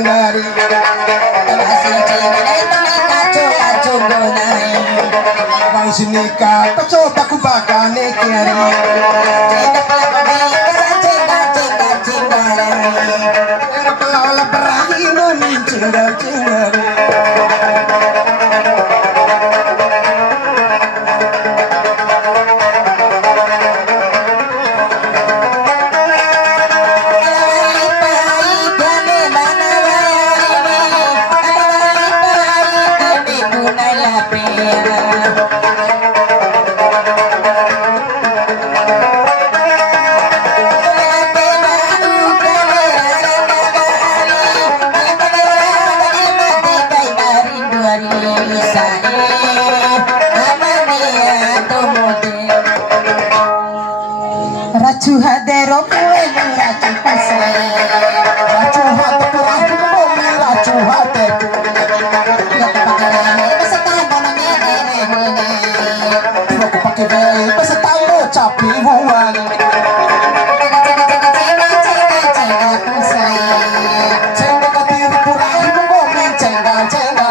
cengari Bang sinika coba ku bagane kiari Pelola berahi nomin cengari Raju hadero kue raju pasai Raju hati perahu bumi raju hati Tiba ku pakai beli peserta lo capi buan Cengga katiri perahu bumi cengga-cengga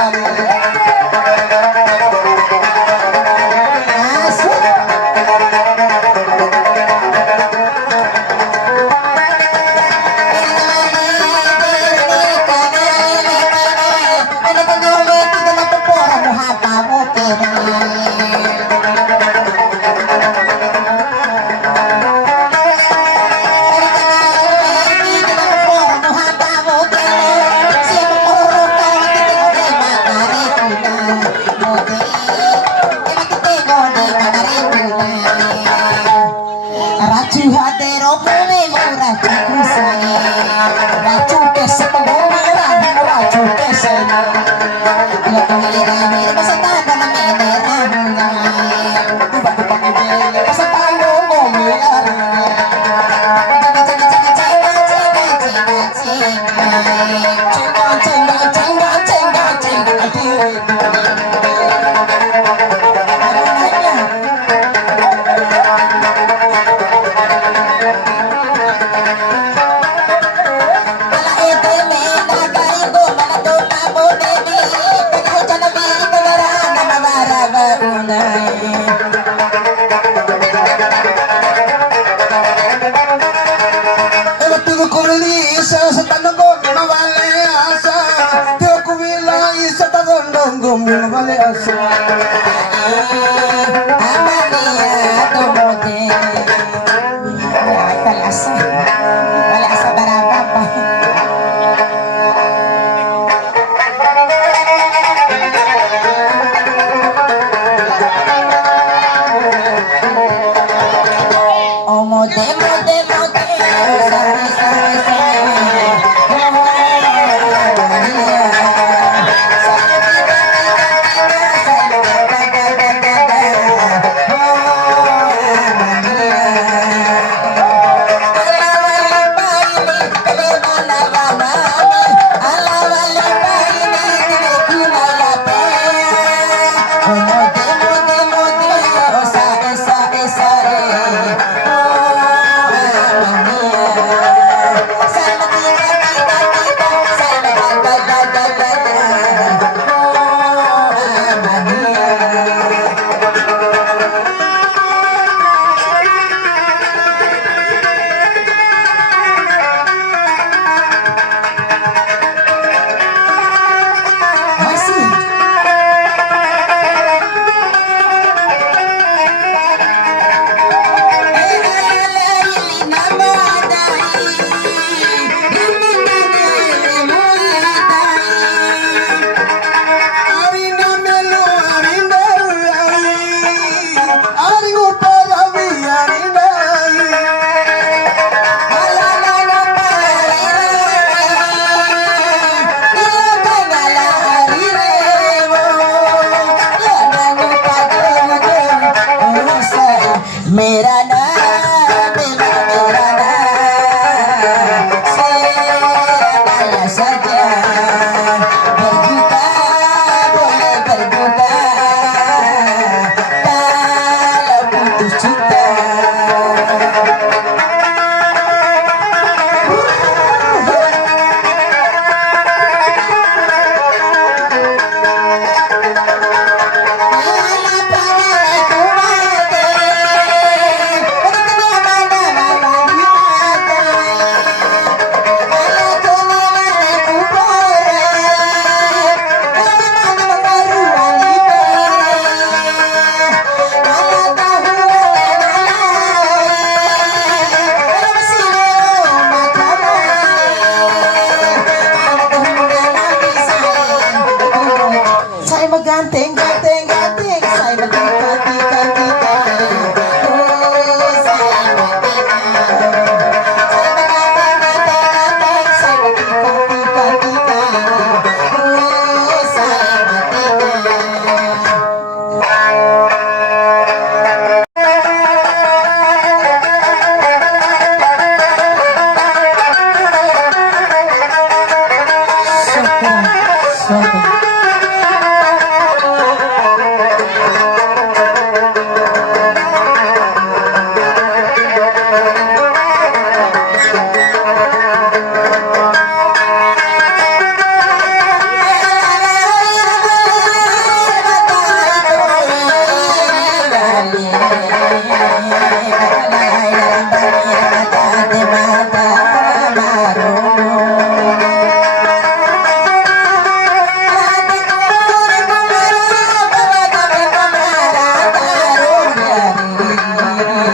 Raju hadero pune murah kusai Raju kese pengomara Raju kese Bila kembali rame Peserta dan menera Tiba ku pakai beli Peserta ngomong Vale asa amania tomote vale asa barabapa omote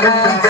Bye.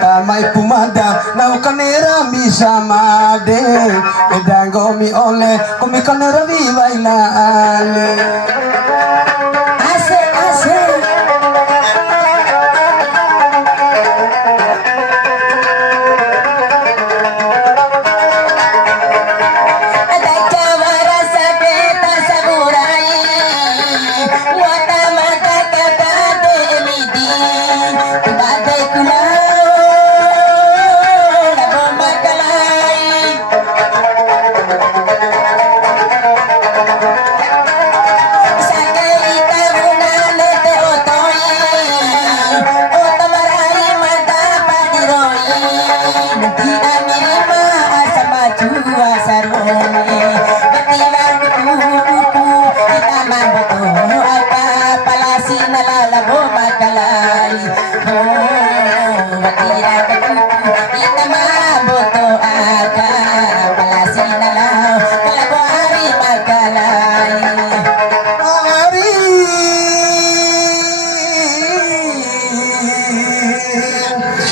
Tamay pumada na kanera mi samade edango mi ole kumi kanera vi bailale ase ase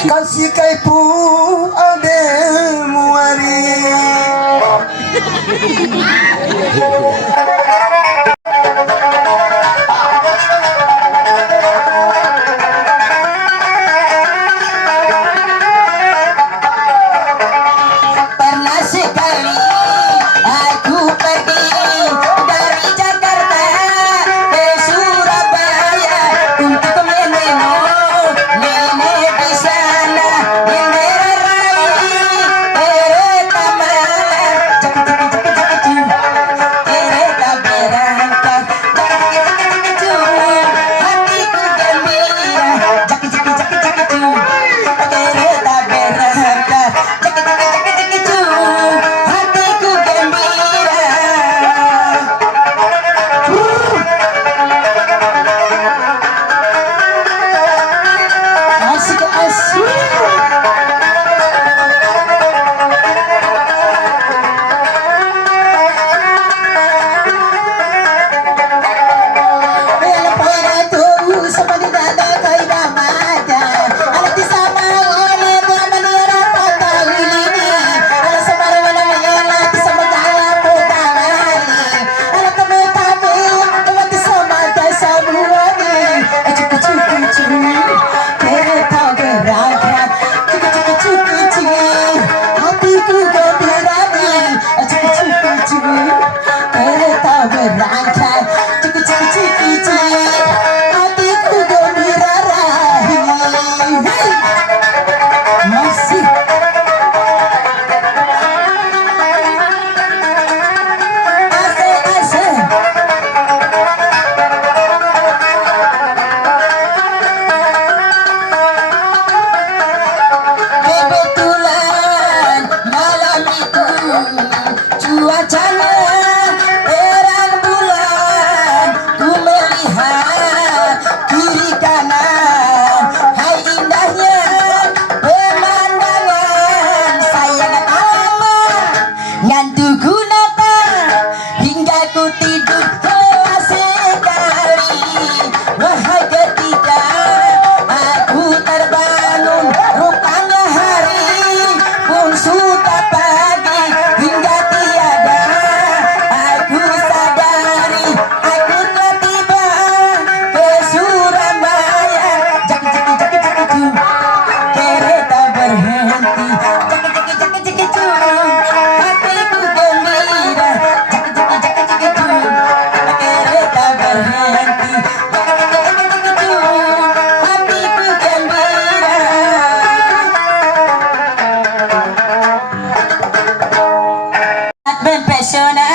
kasih kaipu ade muari pernah sekali aku pergi dari Jakarta ke Surabaya untuk menengok nenek di sana yang merai kereta malam kereta berangkat hatiku gembira kereta berangkat hatiku gembira asik asik kebetulan malam itu cuacanya terang bulan ku melihat kiri kanan hai indahnya pemandangan sayang alamak ngantuk kunapa hingga ku tidur lelah sekali wahai ketika aku terbangun rupanya hari pun sudah pagi hingga tiada aku sadari aku telah tiba ke Surabaya kereta berhenti hatiku gembira kereta berhenti hatiku gembira mempesona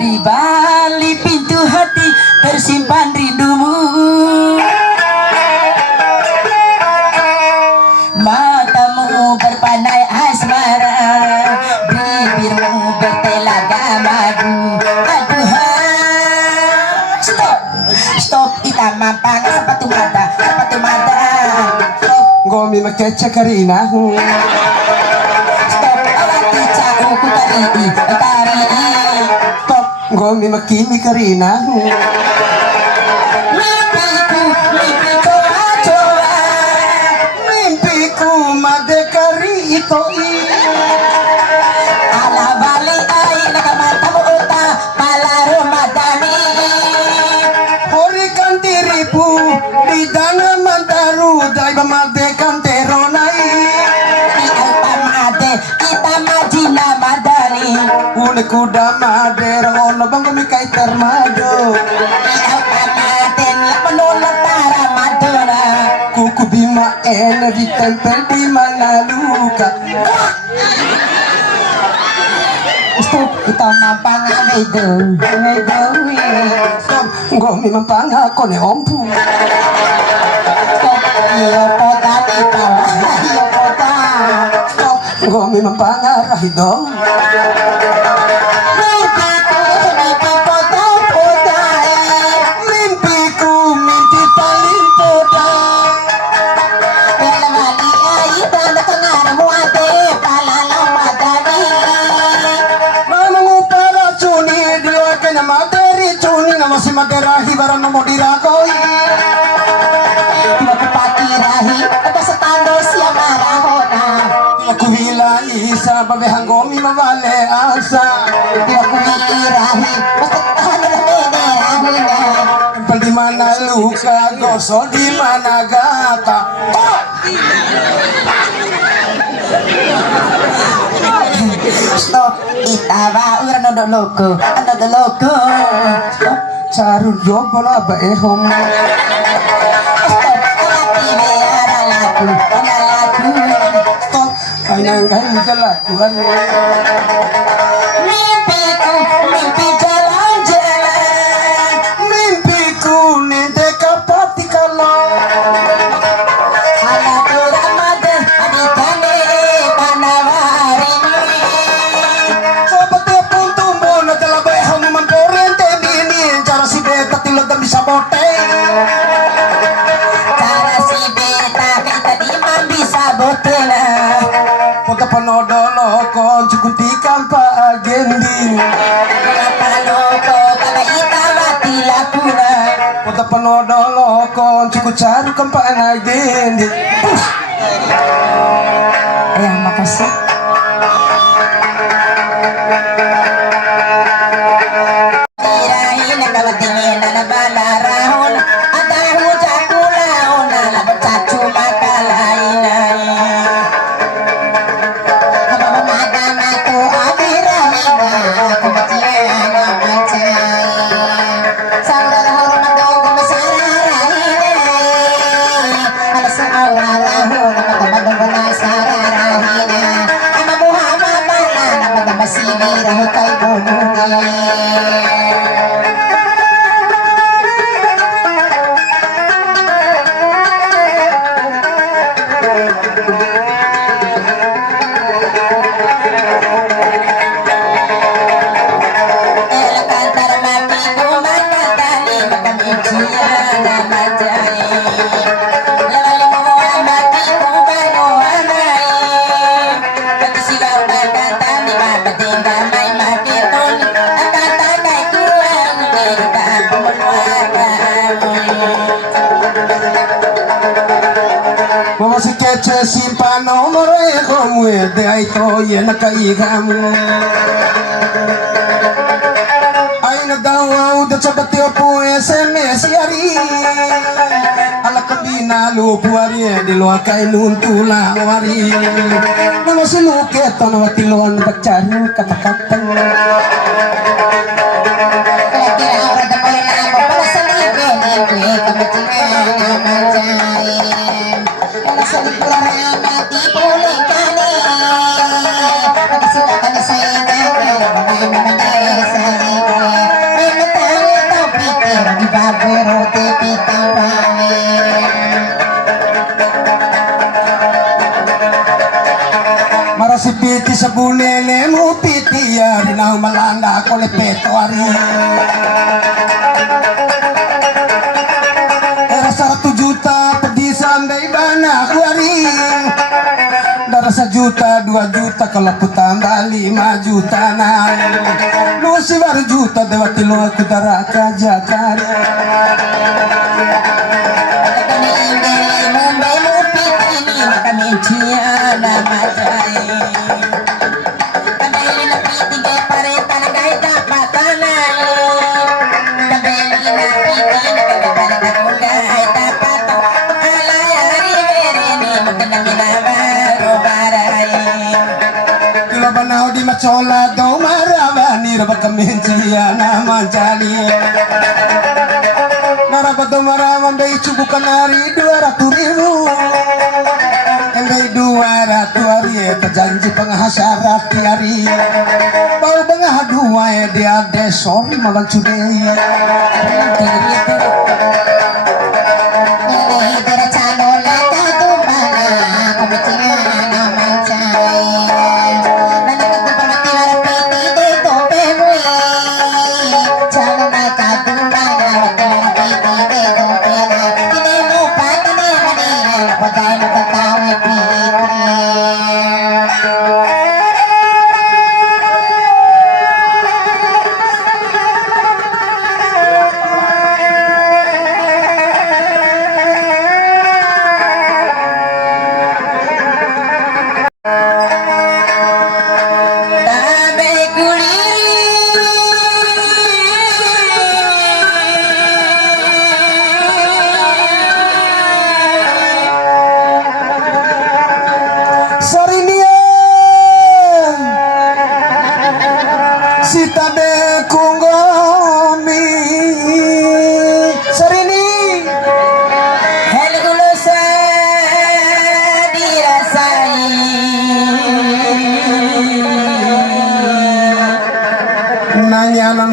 di balik pintu hati tersimpan rindumu matamu berpandai asmara bibirmu bertelaga madu aduh stop stop kita mampang sepatu mata stop gomi makece karina stop awati cau ku tarii stop gomi makimi karina mimpiku me kuda mader ono bang mi kai termado Ten penolak tara madura. kuku bima ene ditempel di mana luka Stop kita mampang itu. stop ngomi mampanga kone ompu Stop iyo kota di bawah. Iyo kota. stop ngomi mampanga rahido Mimpi kota kota. mimpiku mimpi paling poda Belamali ay tanda kenara muate palalau madani. Manungu para cuni diluarkan na materi cuni na masih maderahi barang nomo dirakoi Mapapati rahi ada setando siya marahona. aku bila isa babehang gomi mavale asa Tidak kumirahi basta tahan na menerahi na. tempel di mana luka gosok di mana gata Stop itawa ura no doloko ano doloko. Stop carun jobola ba ehom stop alati beara laku laku. stop ainanggan jalakuan Mimpiku mimpi jalan-jalan. mimpiku nente kapati kalau Ala Ramadan adikane panawari. Sobat tepung tumbuh na talabay hanuman porente ini cara si beta tilog na bisa boteng Cara si beta kita di man bisa botela. Pagka panodolo kon cukutikan pa agending Paloko kada itawa tilapuna. Pagka panodolo kon cukucarukan pa agending Ayang makasih. Tirahin na kawatingin na nabalarahon. At dahil sa kulaon na labot sa chumakalainay. Mababamaga na to abirahin na kumatiyan na manchay. Sa urarahon na doon kumasararahin alas ang aurarahon na matamadong na sararahin ang mabuhama pala na matamasibiraho kay bumungin. El cantar matigo makatali makamichian na majay. Lawali mo ang matigo kanoanay. Pagkisigaw kakatali mapating kamay makitol. Ang katakay kuwang nilita pumulwakan. Mama si keche simpano morejo muerde ay toye na kaigamu Ay nagdawaw dat sa batyo po SMS yari Ala kabina lupuari di luar kay nuntula wari Mama si luket to na watiluan bagcharu katakatan Kaya ora da pala na ako para sa libre ni Kwe kamatigan na majay. Kaya sa libre na mati puli ka ni. Pagkasila ka na sa ina kaya mga managay sa libre. May matangit ang pikir di babero tipit ang pangin. Marasipiti sa bulele mo piti yari na umalanda ko lepeto ari Era sa 1 juta pedisan day bana ko ari Dara sa juta 2 juta kalaputan da 5 juta na Lusi baru juta dewa tilo aku dara kajakari Mumbai mo pitini makamichian na majay. Kabeli na pitigay pare talagay dapatanay. Kabeli na piti na kagabalik na kulay dapat. Alayari verini magandang ginabaro baray. Tilo banaw di machola daw maraban bakamencia nama jali narabato maraman dai cubukan hari 200.000 yang dai 200 hari terjanji penghasyarat hari bau bengah dua dia sorry malang cudei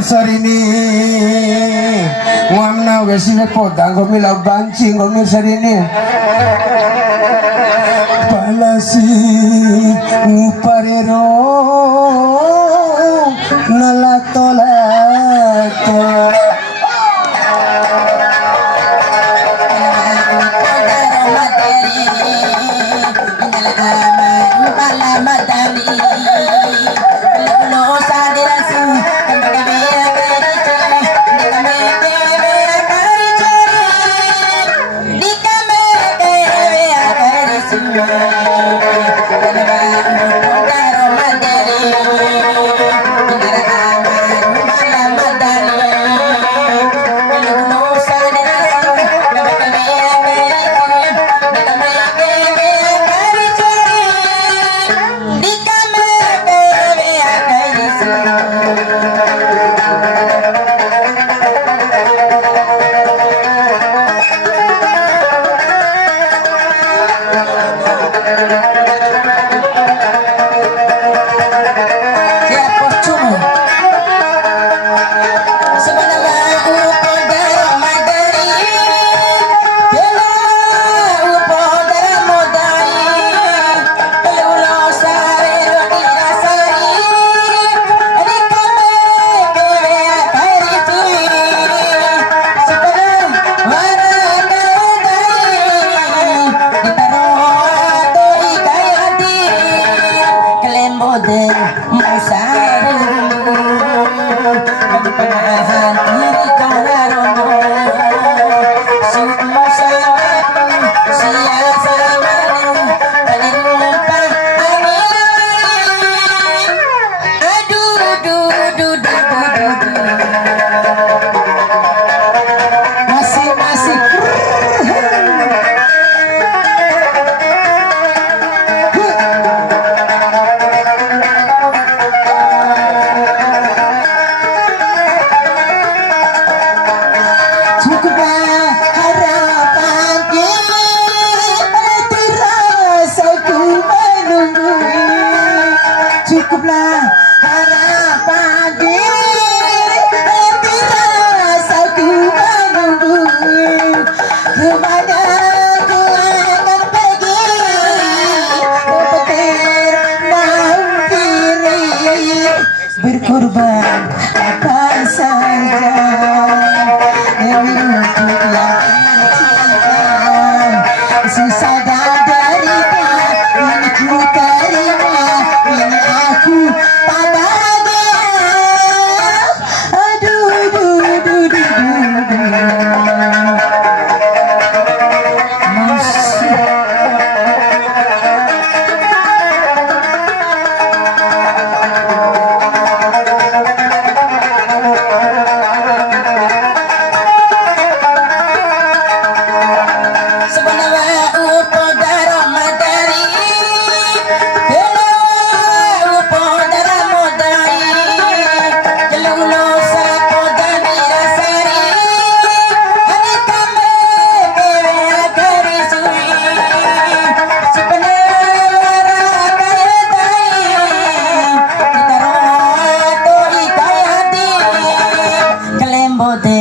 sarini wamna wesine podang gomila banci gomil sarini palasi uparero nalatolato berkorban apa saja demi untuk yang cinta susah dan derita ini ku terima ini aku tak bahagia aduh masih te